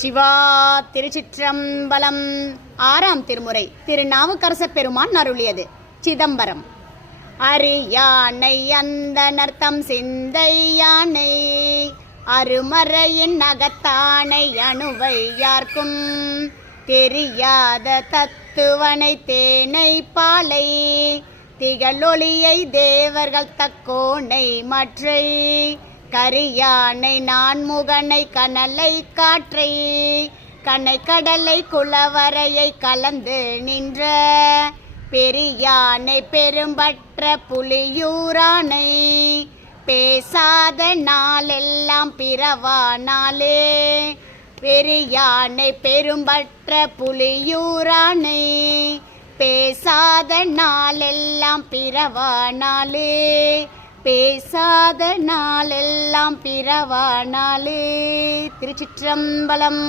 சிவா திருச்சிற்றம்பலம். ஆறாம் திருமுறை திருநாவுக்கரசர் பெருமான் அருளியது. சிதம்பரம். அரியானை அந்த நர்த்தம் சிந்தை யானை அருமறையின் அகத்தானை அணுவை யார்க்கும் தெரியாத தத்துவனை தேனை பாலை திகழொளியை தேவர்கள் தக்கோனை மற்றை கரியானை நான்முகனை கனலை காற்றை கனை கடலை குளவரையை கலந்து நின்ற பெரியானை பெரும்பற்ற புலியூரானை பேசாத நாளெல்லாம் பிறவா நாளே பெரியானை பெரும்பற்ற புலியூரானை பேசாத நாளெல்லாம் பிறவா நாளே பேசாத நாளெல்லாம் பிறவா நாளே. திருச்சிற்றம்பலம்.